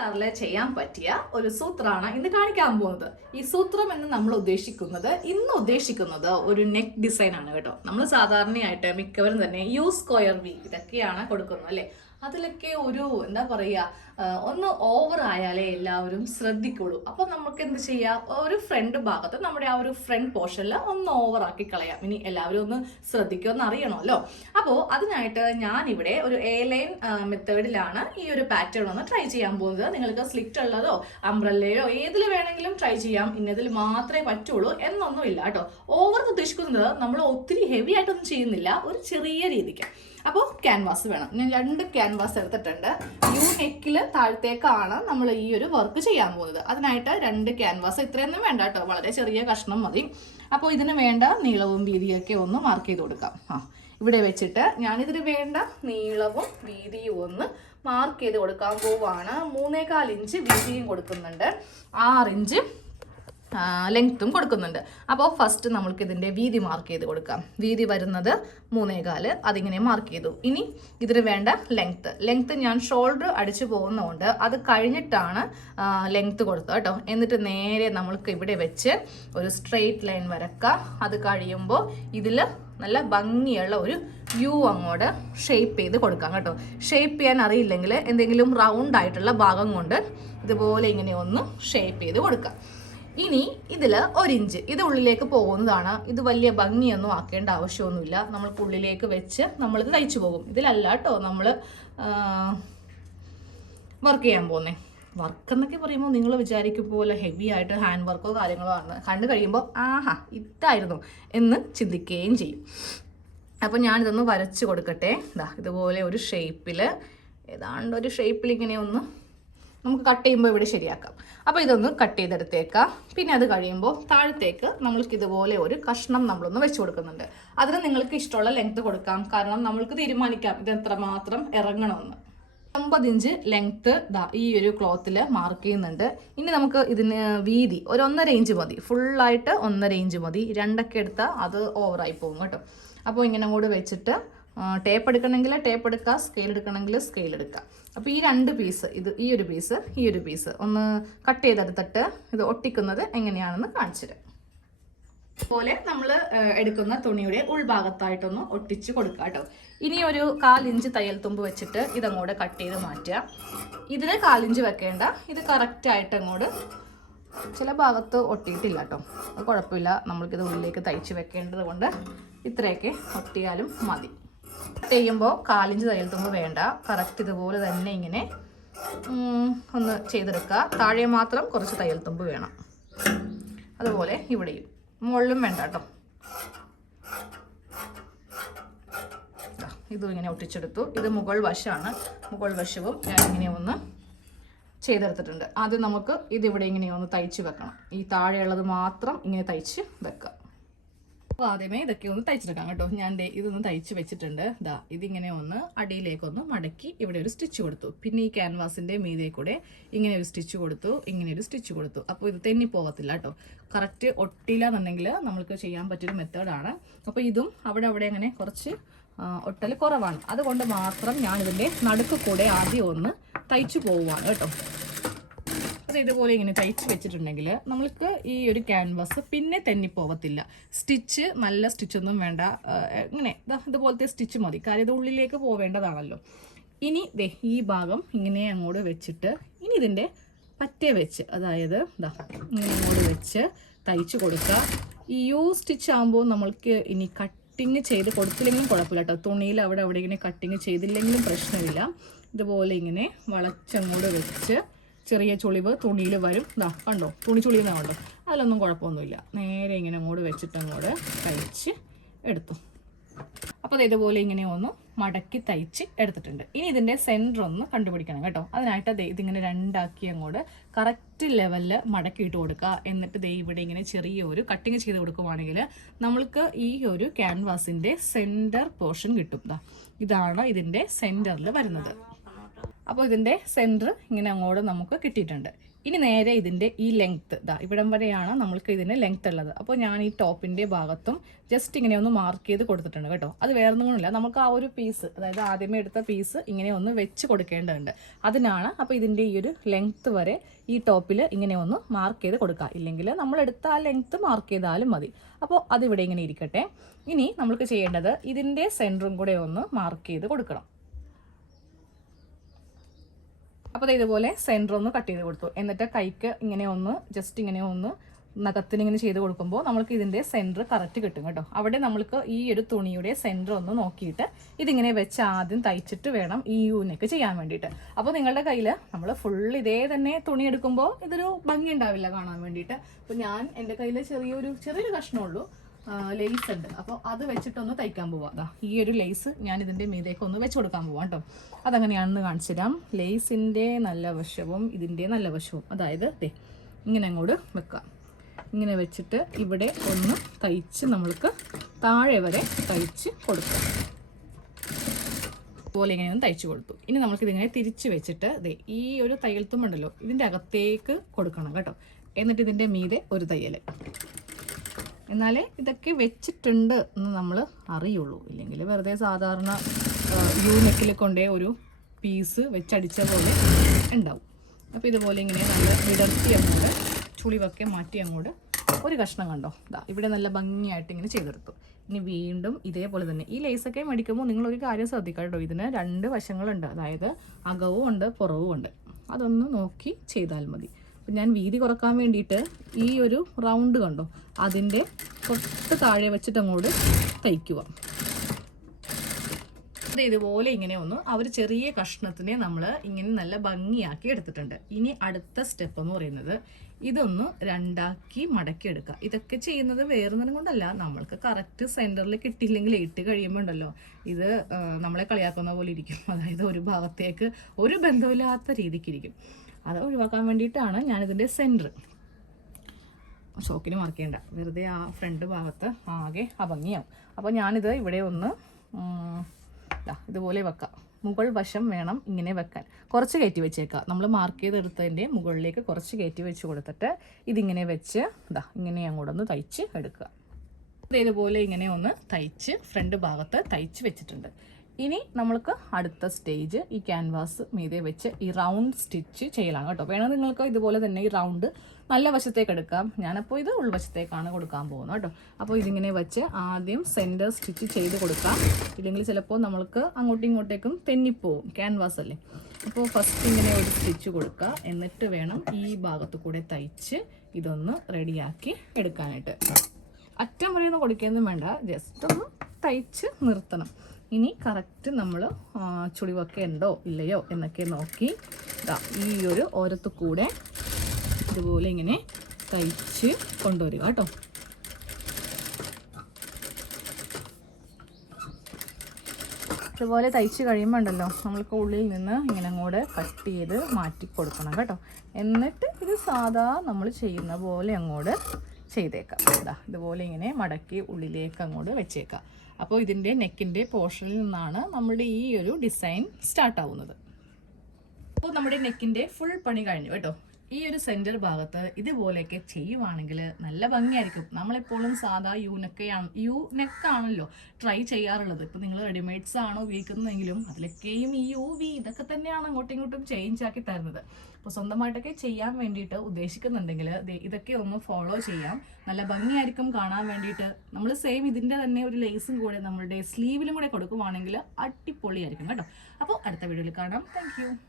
ചുരിദാറിൽ ചെയ്യാൻ പറ്റിയ ഒരു സൂത്രമാണ് ഇന്ന് കാണിക്കാൻ പോകുന്നത്. ഈ സൂത്രം എന്ന് നമ്മൾ ഉദ്ദേശിക്കുന്നത് ഇന്ന് ഉദ്ദേശിക്കുന്നത് ഒരു നെക്ക് ഡിസൈൻ ആണ് കേട്ടോ. നമ്മൾ സാധാരണയായിട്ട് മിക്കവരും തന്നെ യു സ്ക്വയർ വി ഇതൊക്കെയാണ് കൊടുക്കുന്നത് അല്ലേ? അതിലൊക്കെ ഒരു എന്താ പറയുക ഒന്ന് ഓവർ ആയാലേ എല്ലാവരും ശ്രദ്ധിക്കുള്ളൂ. അപ്പോൾ നമുക്ക് എന്ത് ചെയ്യാം? ഒരു ഫ്രണ്ട് ഭാഗത്ത് നമ്മുടെ ആ ഒരു ഫ്രണ്ട് പോർഷനിൽ ഒന്ന് ഓവർ ആക്കി കളയാം. ഇനി എല്ലാവരും ഒന്ന് ശ്രദ്ധിക്കുമെന്ന് അറിയണമല്ലോ. അപ്പോൾ അതിനായിട്ട് ഞാനിവിടെ ഒരു എ ലൈൻ മെത്തേഡിലാണ് ഈ ഒരു പാറ്റേൺ ഒന്ന് ട്രൈ ചെയ്യാൻ പോകുന്നത്. നിങ്ങൾക്ക് സ്ലിറ്റ് ഉള്ളതോ അംബ്രല്ലയോ ഏതിൽ വേണമെങ്കിലും ട്രൈ ചെയ്യാം. ഇന്നതിൽ മാത്രമേ പറ്റുള്ളൂ എന്നൊന്നും ഇല്ല കേട്ടോ ഓവർ ഉദ്ദേശിക്കുന്നത് നമ്മൾ ഒത്തിരി ഹെവി ആയിട്ടൊന്നും ചെയ്യുന്നില്ല. ഒരു ചെറിയ രീതിക്ക്. അപ്പോൾ ക്യാൻവാസ് വേണം. ഞാൻ രണ്ട് ക്യാൻവാസ് എടുത്തിട്ടുണ്ട്. യു നെക്കിൽ താഴത്തേക്കാണ് നമ്മൾ ഈ ഒരു വർക്ക് ചെയ്യാൻ പോകുന്നത്. അതിനായിട്ട് രണ്ട് ക്യാൻവാസ് ഇത്രയൊന്നും വേണ്ട കേട്ടോ. വളരെ ചെറിയ കഷ്ണം മതി. അപ്പോൾ ഇതിന് വേണ്ട നീളവും വീതിയൊക്കെ ഒന്ന് മാർക്ക് ചെയ്ത് കൊടുക്കാം. ആ ഇവിടെ വെച്ചിട്ട് ഞാനിതിന് വേണ്ട നീളവും വീതിയും ഒന്ന് മാർക്ക് ചെയ്ത് കൊടുക്കാൻ പോവാണ്. മൂന്നേകാൽ ഇഞ്ച് വീതിയും കൊടുക്കുന്നുണ്ട്. ആറ് ഇഞ്ച് ലെങ്ത്തും കൊടുക്കുന്നുണ്ട്. അപ്പോൾ ഫസ്റ്റ് നമ്മൾക്ക് ഇതിന്റെ വീതി മാർക്ക് ചെയ്ത് കൊടുക്കാം. വീതി വരുന്നത് മൂന്നേകാൽ. അതിങ്ങനെ മാർക്ക് ചെയ്തു. ഇനി ഇതിന് വേണ്ട ലെങ്ത്ത് ലെങ്ത്ത് ഞാൻ ഷോൾഡർ അടിച്ചു പോകുന്നതുകൊണ്ട് അത് കഴിഞ്ഞിട്ടാണ് ലെങ്ത്ത് കൊടുത്തത് കേട്ടോ. എന്നിട്ട് നേരെ നമ്മൾക്ക് ഇവിടെ വെച്ച് ഒരു സ്ട്രെയിറ്റ് ലൈൻ വരക്കാം. അത് കഴിയുമ്പോൾ ഇതിൽ നല്ല ഭംഗിയുള്ള ഒരു യു അങ്ങോട്ട് ഷേപ്പ് ചെയ്ത് കൊടുക്കാം കേട്ടോ. ഷേപ്പ് ചെയ്യാൻ അറിയില്ലെങ്കിൽ എന്തെങ്കിലും റൗണ്ട് ആയിട്ടുള്ള ഭാഗം കൊണ്ട് ഇതുപോലെ ഇങ്ങനെ ഒന്ന് ഷേപ്പ് ചെയ്ത് കൊടുക്കാം. ഇനി ഇതിൽ ഒരിഞ്ച്. ഇത് ഉള്ളിലേക്ക് പോകുന്നതാണ്. ഇത് വലിയ ഭംഗിയൊന്നും ആക്കേണ്ട ആവശ്യമൊന്നുമില്ല. നമ്മൾക്ക് ഉള്ളിലേക്ക് വെച്ച് നമ്മളിത് തയ്ച്ചു പോകും. ഇതിലല്ല കേട്ടോ നമ്മൾ വർക്ക് ചെയ്യാൻ പോകുന്നേ. വർക്ക് എന്നൊക്കെ പറയുമ്പോൾ നിങ്ങൾ വിചാരിക്കും പോലെ ഹെവി ആയിട്ട് ഹാൻഡ് വർക്കോ കാര്യങ്ങളോ ആണ്. കണ്ടു കഴിയുമ്പോൾ ആഹാ ഇതായിരുന്നു എന്ന് ചിന്തിക്കുകയും ചെയ്യും. അപ്പോൾ ഞാനിതൊന്ന് വരച്ച് കൊടുക്കട്ടെ. ഇതാ ഇതുപോലെ ഒരു ഷേപ്പിൽ ഏതാണ്ട് ഒരു ഷേപ്പിൽ ഇങ്ങനെ ഒന്ന് നമുക്ക് കട്ട് ചെയ്യുമ്പോൾ ഇവിടെ ശരിയാക്കാം. അപ്പോൾ ഇതൊന്ന് കട്ട് ചെയ്തെടുത്തേക്കാം. പിന്നെ അത് കഴിയുമ്പോൾ താഴത്തേക്ക് നമ്മൾക്ക് ഇതുപോലെ ഒരു കഷ്ണം നമ്മളൊന്ന് വെച്ച് കൊടുക്കുന്നുണ്ട്. അതിന് നിങ്ങൾക്ക് ഇഷ്ടമുള്ള ലെങ്ത് കൊടുക്കാം. കാരണം നമ്മൾക്ക് തീരുമാനിക്കാം ഇത് എത്രമാത്രം ഇറങ്ങണമെന്ന്. ഒമ്പത് ഇഞ്ച് ലെങ്ത്ത് ദാ ഈ ഒരു ക്ലോത്തിൽ മാർക്ക് ചെയ്യുന്നുണ്ട്. ഇനി നമുക്ക് ഇതിന് വീതി ഒരു ഒന്നര ഇഞ്ച് മതി. ഫുള്ളായിട്ട് ഒന്നര ഇഞ്ച് മതി. രണ്ടൊക്കെ എടുത്താൽ അത് ഓവറായി പോകും കേട്ടോ. അപ്പോൾ ഇങ്ങനെ കൂടെ വെച്ചിട്ട് ടേപ്പ് എടുക്കണമെങ്കിൽ ടേപ്പ് എടുക്കുക സ്കെയിൽ എടുക്കണമെങ്കിൽ സ്കെയിൽ എടുക്കുക. അപ്പോൾ ഈ രണ്ട് പീസ് ഇത് ഈ ഒരു പീസ് ഈ ഒരു പീസ് ഒന്ന് കട്ട് ചെയ്തെടുത്തിട്ട് ഇത് ഒട്ടിക്കുന്നത് എങ്ങനെയാണെന്ന് കാണിച്ചു തരാം. പോലെ നമ്മൾ എടുക്കുന്ന തുണിയുടെ ഉൾഭാഗത്തായിട്ടൊന്ന് ഒട്ടിച്ച് കൊടുക്കുക കേട്ടോ. ഇനി ഒരു കാലിഞ്ച് തയ്യൽ തുമ്പ് വെച്ചിട്ട് ഇതങ്ങോട്ട് കട്ട് ചെയ്ത് മാറ്റുക. ഇതിന് കാലിഞ്ച് വെക്കേണ്ട. ഇത് കറക്റ്റായിട്ട് അങ്ങോട്ട് ചില ഭാഗത്ത് ഒട്ടിയിട്ടില്ല കേട്ടോ. അത് കുഴപ്പമില്ല. നമ്മൾക്കിത് ഉള്ളിലേക്ക് തയ്ച്ച് വെക്കേണ്ടത് കൊണ്ട് ഇത്രയൊക്കെ ഒട്ടിയാലും മതി. ചെയ്യുമ്പോൾ കാലിഞ്ച് തയ്യൽ തുമ്പ് വേണ്ട. കറക്റ്റ് ഇതുപോലെ തന്നെ ഇങ്ങനെ ഒന്ന് ചെയ്തെടുക്കുക. താഴെ മാത്രം കുറച്ച് തയ്യൽ തുമ്പ് വേണം. അതുപോലെ ഇവിടെയും. മുകളിലും വേണ്ട കേട്ടോ. ഇതും ഇങ്ങനെ ഒട്ടിച്ചെടുത്തു. ഇത് മുകൾ വശമാണ് മുകൾ വശവും ഞാൻ ഇങ്ങനെ ഒന്ന് ചെയ്തെടുത്തിട്ടുണ്ട്. ആദ്യം നമുക്ക് ഇതിവിടെ ഇങ്ങനെ ഒന്ന് തയ്ച്ച് വെക്കണം. ഈ താഴെയുള്ളത് മാത്രം ഇങ്ങനെ തയ്ച്ച് വെക്കാം അപ്പോൾ ആദ്യമേ ഇതൊക്കെ ഒന്ന് തയ്ച്ചെടുക്കാം കേട്ടോ. ഞാൻ ഇതൊന്ന് തയ്ച്ച് വെച്ചിട്ടുണ്ട്. ദാ ഇതിങ്ങനെ ഒന്ന് അടിയിലേക്കൊന്ന് മടക്കി ഇവിടെ ഒരു സ്റ്റിച്ച് കൊടുത്തു. പിന്നെ ഈ ക്യാൻവാസിന്റെ മീതെ കൂടെ ഇങ്ങനെ ഒരു സ്റ്റിച്ച് കൊടുത്തു ഇങ്ങനെ ഒരു സ്റ്റിച്ച് കൊടുത്തു. അപ്പോൾ ഇത് തെന്നി പോകത്തില്ല കേട്ടോ. കറക്റ്റ് ഒട്ടില്ല എന്നുണ്ടെങ്കിൽ നമ്മൾക്ക് ചെയ്യാൻ പറ്റിയൊരു മെത്തേഡാണ് അപ്പോൾ ഇതും അവിടെ അവിടെ അങ്ങനെ കുറച്ച് ഒട്ടൽ കുറവാണ്. അതുകൊണ്ട് മാത്രം ഞാനിതിന്റെ നടുക്ക് കൂടെ ആദ്യം ഒന്ന് തയ്ച്ചു പോവുകയാണ് കേട്ടോ. ഇതുപോലെ ഇങ്ങനെ തയ്ച്ച് വെച്ചിട്ടുണ്ടെങ്കിൽ നമ്മൾക്ക് ഈ ഒരു ക്യാൻവാസ് പിന്നെ തെന്നിപ്പോവത്തില്ല. സ്റ്റിച്ച് നല്ല സ്റ്റിച്ചൊന്നും വേണ്ട. ഇങ്ങനെ ഇതുപോലത്തെ സ്റ്റിച്ച് മതി. കാര്യം ഇത് ഉള്ളിലേക്ക് പോവേണ്ടതാണല്ലോ. ഇനി ദേ ഈ ഭാഗം ഇങ്ങനെ അങ്ങോട്ട് വെച്ചിട്ട് ഇനി ഇതിന്റെ പറ്റേ വെച്ച് അതായത് ഇതാ ഇങ്ങനെ അങ്ങോട്ട് വെച്ച് തയ്ച്ച് കൊടുക്കുക. ഈ യു സ്റ്റിച്ച് ആകുമ്പോൾ നമ്മൾക്ക് ഇനി കട്ടിങ് ചെയ്ത് കൊടുത്തില്ലെങ്കിലും കുഴപ്പമില്ല കേട്ടോ. തുണിയിൽ അവിടെ അവിടെ ഇങ്ങനെ കട്ടിങ് ചെയ്തില്ലെങ്കിലും പ്രശ്നമില്ല. ഇതുപോലെ ഇങ്ങനെ വളച്ചങ്ങോട്ട് വെച്ച് ചെറിയ ചുളിവ് തുണിയിൽ വരും. ഇതാ കണ്ടോ? തുണി ചുളിവ് കണ്ടോ? അതിലൊന്നും കുഴപ്പമൊന്നുമില്ല. നേരെ ഇങ്ങനെ അങ്ങോട്ട് വെച്ചിട്ട് അങ്ങോട്ട് തയ്ച്ച് എടുത്തു. അപ്പോൾ ഇതേപോലെ ഇങ്ങനെ ഒന്ന് മടക്കി തയ്ച്ച് എടുത്തിട്ടുണ്ട്. ഇനി ഇതിന്റെ സെന്റർ ഒന്ന് കണ്ടുപിടിക്കണം കേട്ടോ. അതിനായിട്ട് ദേ ഇതിങ്ങനെ രണ്ടാക്കി അങ്ങോട്ട് കറക്റ്റ് ലെവലിൽ മടക്കിയിട്ട് കൊടുക്കുക. എന്നിട്ട് ദേ ഇവിടെ ഇങ്ങനെ ചെറിയൊരു കട്ടിങ് ചെയ്ത് കൊടുക്കുവാണെങ്കിൽ നമ്മൾക്ക് ഈ ഒരു ക്യാൻവാസിന്റെ സെന്റർ പോർഷൻ കിട്ടും. ഇതാണ് ഇതിന്റെ സെന്ററിൽ വരുന്നത്. അപ്പോൾ ഇതിന്റെ സെന്റർ ഇങ്ങനെ അങ്ങോട്ട് നമുക്ക് കിട്ടിയിട്ടുണ്ട്. ഇനി നേരെ ഇതിന്റെ ഈ ലെങ്ത്ത് ഇതാ ഇവിടം വരെയാണ് നമ്മൾക്ക് ഇതിന്റെ ലെങ്ത്ത് ഉള്ളത്. അപ്പോൾ ഞാൻ ഈ ടോപ്പിന്റെ ഭാഗത്തും ജസ്റ്റ് ഇങ്ങനെ ഒന്ന് മാർക്ക് ചെയ്ത് കൊടുത്തിട്ടുണ്ട് കേട്ടോ. അത് വേറെ ഒന്നുമില്ല നമുക്ക് ആ ഒരു പീസ് അതായത് ആദ്യമേ എടുത്ത പീസ് ഇങ്ങനെ ഒന്ന് വെച്ച് കൊടുക്കേണ്ടതുണ്ട്. അതിനാണ് അപ്പോൾ ഇതിന്റെ ഈ ഒരു ലെങ്ത്ത് വരെ ഈ ടോപ്പിൽ ഇങ്ങനെ ഒന്ന് മാർക്ക് ചെയ്ത് കൊടുക്കുക. ഇല്ലെങ്കിൽ നമ്മൾ എടുത്ത ആ ലെങ്ത്ത് മാർക്ക് ചെയ്താലും മതി. അപ്പോൾ അതിവിടെ ഇങ്ങനെ ഇരിക്കട്ടെ. ഇനി നമുക്ക് ചെയ്യേണ്ടത് ഇതിന്റെ സെന്ററും കൂടെ ഒന്ന് മാർക്ക് ചെയ്ത് കൊടുക്കണം. അപ്പോൾ ഇതുപോലെ സെന്റർ ഒന്ന് കട്ട് ചെയ്ത് കൊടുത്തു. എന്നിട്ട് കൈക്ക് ഇങ്ങനെ ഒന്ന് ജസ്റ്റ് ഇങ്ങനെ ഒന്ന് നഖത്തിന് ഇങ്ങനെ ചെയ്ത് കൊടുക്കുമ്പോൾ നമുക്ക് ഇതിന്റെ സെന്റർ കറക്റ്റ് കിട്ടും കേട്ടോ. അവിടെ നമ്മൾക്ക് ഈ ഒരു തുണിയുടെ സെന്റർ ഒന്ന് നോക്കിയിട്ട് ഇതിങ്ങനെ വെച്ച് ആദ്യം തയ്ച്ചിട്ട് വേണം ഈ യൂനക്ക് ചെയ്യാൻ വേണ്ടിയിട്ട്. അപ്പോൾ നിങ്ങളുടെ കയ്യിൽ നമ്മൾ ഫുൾ ഇതേ തന്നെ തുണി എടുക്കുമ്പോൾ ഇതൊരു ഭംഗി ഉണ്ടാവില്ല കാണാൻ വേണ്ടിയിട്ട്. അപ്പോൾ ഞാൻ എന്റെ കയ്യിൽ ചെറിയൊരു ചെറിയൊരു കഷ്ണമുള്ളൂ ലേസ് ഉണ്ട്. അപ്പോൾ അത് വെച്ചിട്ടൊന്ന് തയ്ക്കാൻ പോവാം. അതാ ഈ ഒരു ലേസ് ഞാൻ ഇതിന്റെ മീതേക്ക് ഒന്ന് വെച്ച് കൊടുക്കാൻ പോവാം കേട്ടോ അതങ്ങനെയാണെന്ന് കാണിച്ചു തരാം ലേസിന്റെ നല്ല വശവും ഇതിന്റെ നല്ല വശവും. അതായത് ദേ ഇങ്ങനെ അങ്ങോട്ട് വെക്കാം. ഇങ്ങനെ വെച്ചിട്ട് ഇവിടെ ഒന്ന് തയ്ച്ച് നമ്മൾക്ക് താഴെ വരെ തയ്ച്ച് കൊടുക്കാം. പോലെ ഇങ്ങനെ ഒന്ന് തയ്ച്ചു കൊടുത്തു. ഇനി നമുക്ക് ഇതിങ്ങനെ തിരിച്ച് വെച്ചിട്ട് ദേ ഈ ഒരു തയ്യൽ തുമ്പുണ്ടല്ലോ ഇതിന്റെ അകത്തേക്ക് കൊടുക്കണം കേട്ടോ. എന്നിട്ട് ഇതിന്റെ മീതെ ഒരു തയ്യൽ എന്നാലേ ഇതൊക്കെ വെച്ചിട്ടുണ്ട് എന്ന് നമ്മൾ അറിയുള്ളൂ. ഇല്ലെങ്കിൽ വെറുതെ സാധാരണ യൂ നെക്കിൽ കൊണ്ടേ ഒരു പീസ് വെച്ചടിച്ച പോലെ ഉണ്ടാവും. അപ്പോൾ ഇതുപോലെ ഇങ്ങനെ നല്ല വിടർത്തി അങ്ങോട്ട് ചുളിവൊക്കെ മാറ്റി അങ്ങോട്ട് ഒരു കഷ്ണം കണ്ടോ? ഇതാ ഇവിടെ നല്ല ഭംഗിയായിട്ട് ഇങ്ങനെ ചെയ്തെടുത്തു. ഇനി വീണ്ടും ഇതേപോലെ തന്നെ. ഈ ലേസൊക്കെ മേടിക്കുമ്പോൾ നിങ്ങളൊരു കാര്യം ശ്രദ്ധിക്കുക കേട്ടോ. ഇതിന് രണ്ട് വശങ്ങളുണ്ട്. അതായത് അകവും ഉണ്ട് പുറവും ഉണ്ട് അതൊന്ന് നോക്കി ചെയ്താൽ മതി. അപ്പം ഞാൻ വീതി കുറയ്ക്കാൻ വേണ്ടിയിട്ട് ഈ ഒരു റൗണ്ട് കണ്ടോ? അതിന്റെ തൊട്ട് താഴെ വെച്ചിട്ട് അങ്ങോട്ട് തയ്ക്കുക. ഇത് ഇതുപോലെ ഇങ്ങനെ ഒന്ന് അവർ ചെറിയ കഷ്ണത്തിനെ നമ്മൾ ഇങ്ങനെ നല്ല ഭംഗിയാക്കി എടുത്തിട്ടുണ്ട്. ഇനി അടുത്ത സ്റ്റെപ്പ് എന്ന് പറയുന്നത് ഇതൊന്ന് രണ്ടാക്കി മടക്കിയെടുക്കുക. ഇതൊക്കെ ചെയ്യുന്നത് വേറൊന്നും കൊണ്ടല്ല നമ്മൾക്ക് കറക്റ്റ് സെന്ററിൽ കിട്ടിയില്ലെങ്കിൽ ഇട്ട് കഴിയുമ്പോൾ ഉണ്ടല്ലോ ഇത് നമ്മളെ കളിയാക്കുന്ന പോലെ ഇരിക്കും. അതായത് ഒരു ഭാഗത്തേക്ക് ഒരു ബന്ധമില്ലാത്ത രീതിക്ക് ഇരിക്കും. അത് ഒഴിവാക്കാൻ വേണ്ടിയിട്ടാണ് ഞാനിതിന്റെ സെന്റർ ഷോക്കിന് മാർക്ക് ചെയ്യണ്ട. വെറുതെ ആ ഫ്രണ്ട് ഭാഗത്ത് ആകെ അഭംഗിയാവും അപ്പോൾ ഞാനിത് ഇവിടെ ഒന്ന് ഇതുപോലെ വെക്കാം. മുകൾ വശം വേണം ഇങ്ങനെ വെക്കാൻ. കുറച്ച് കയറ്റി വെച്ചേക്കാം. നമ്മൾ മാർക്ക് ചെയ്തെടുത്തതിന്റെ മുകളിലേക്ക് കുറച്ച് കയറ്റി വെച്ച് കൊടുത്തിട്ട് ഇതിങ്ങനെ വെച്ച് ഇതാ ഇങ്ങനെ അങ്ങോട്ടൊന്ന് തയ്ച്ച് എടുക്കുക. ഇതുപോലെ ഇങ്ങനെ ഒന്ന് തയ്ച്ച് ഫ്രണ്ട് ഭാഗത്ത് തയ്ച്ച് വെച്ചിട്ടുണ്ട്. ഇനി നമ്മൾക്ക് അടുത്ത സ്റ്റേജ് ഈ ക്യാൻവാസ് മീതെ വെച്ച് ഈ റൗണ്ട് സ്റ്റിച്ച് ചെയ്യലാണ് കേട്ടോ. വേണമെങ്കിൽ നിങ്ങൾക്ക് ഇതുപോലെ തന്നെ ഈ റൗണ്ട് നല്ല വശത്തേക്ക് എടുക്കാം. ഞാനപ്പോൾ ഇത് ഉൾവശത്തേക്കാണ് കൊടുക്കാൻ പോകുന്നത് കേട്ടോ. അപ്പോൾ ഇതിങ്ങനെ വെച്ച് ആദ്യം സെന്റർ സ്റ്റിച്ച് ചെയ്ത് കൊടുക്കാം. ഇല്ലെങ്കിൽ ചിലപ്പോൾ നമ്മൾക്ക് അങ്ങോട്ടും ഇങ്ങോട്ടേക്കും തെന്നിപ്പോവും ക്യാൻവാസ് അല്ലേ. അപ്പോൾ ഫസ്റ്റ് ഇങ്ങനെ ഒരു സ്റ്റിച്ച് കൊടുക്കുക. എന്നിട്ട് വേണം ഈ ഭാഗത്ത് കൂടെ തയ്ച്ച് ഇതൊന്ന് റെഡിയാക്കി എടുക്കാനായിട്ട്. അറ്റം വരെയൊന്നും കൊടുക്കുകയൊന്നും വേണ്ട. ജസ്റ്റ് ഒന്ന് തയ്ച്ച് നിർത്തണം. ഇനി കറക്റ്റ് നമ്മൾ ചുളിവൊക്കെ ഉണ്ടോ ഇല്ലയോ എന്നൊക്കെ നോക്കി. ഈ ഒരു ഓരത്ത് കൂടെ ഇതുപോലെ ഇങ്ങനെ തയ്ച്ച് കൊണ്ടുവരിക കേട്ടോ. ഇതുപോലെ തയ്ച്ച് കഴിയുമ്പോൾ ഉണ്ടല്ലോ നമ്മൾക്ക് ഉള്ളിൽ നിന്ന് ഇങ്ങനെ അങ്ങോട്ട് കട്ട് ചെയ്ത് മാറ്റി കൊടുക്കണം കേട്ടോ. എന്നിട്ട് ഇത് സാധാ നമ്മൾ ചെയ്യുന്ന പോലെ അങ്ങോട്ട് ചെയ്തേക്കാം. ഇതാ ഇതുപോലെ ഇങ്ങനെ മടക്കി ഉള്ളിലേക്ക് അങ്ങോട്ട് വെച്ചേക്കാം. അപ്പോൾ ഇതിന്റെ നെക്കിന്റെ പോർഷനിൽ നിന്നാണ് നമ്മുടെ ഈ ഒരു ഡിസൈൻ സ്റ്റാർട്ടാവുന്നത്. അപ്പോൾ നമ്മുടെ നെക്കിന്റെ ഫുൾ പണി കഴിഞ്ഞു കേട്ടോ. ഈ ഒരു സെന്റർ ഭാഗത്ത് ഇതുപോലെയൊക്കെ ചെയ്യുവാണെങ്കിൽ നല്ല ഭംഗിയായിരിക്കും. നമ്മളെപ്പോഴും സാധാ യു നെക്കയാണ് യു നെക്കാണല്ലോ ട്രൈ ചെയ്യാറുള്ളത്. ഇപ്പം നിങ്ങൾ റെഡിമെയ്ഡ്സ് ആണോ ഉപയോഗിക്കുന്നതെങ്കിലും അതിലൊക്കെയും ഈ യു വി ഇതൊക്കെ തന്നെയാണ് അങ്ങോട്ടും ഇങ്ങോട്ടും ചേഞ്ച് ആക്കി തരുന്നത്. അപ്പോൾ സ്വന്തമായിട്ടൊക്കെ ചെയ്യാൻ വേണ്ടിയിട്ട് ഉദ്ദേശിക്കുന്നുണ്ടെങ്കിൽ ഇതൊക്കെ ഒന്ന് ഫോളോ ചെയ്യാം. നല്ല ഭംഗിയായിരിക്കും കാണാൻ വേണ്ടിയിട്ട്. നമ്മൾ സെയിം ഇതിന്റെ തന്നെ ഒരു ലേസും കൂടെ നമ്മളുടെ സ്ലീവിലും കൂടെ കൊടുക്കുവാണെങ്കിൽ അടിപൊളിയായിരിക്കും കേട്ടോ. അപ്പോൾ അടുത്ത വീഡിയോയിൽ കാണാം. താങ്ക്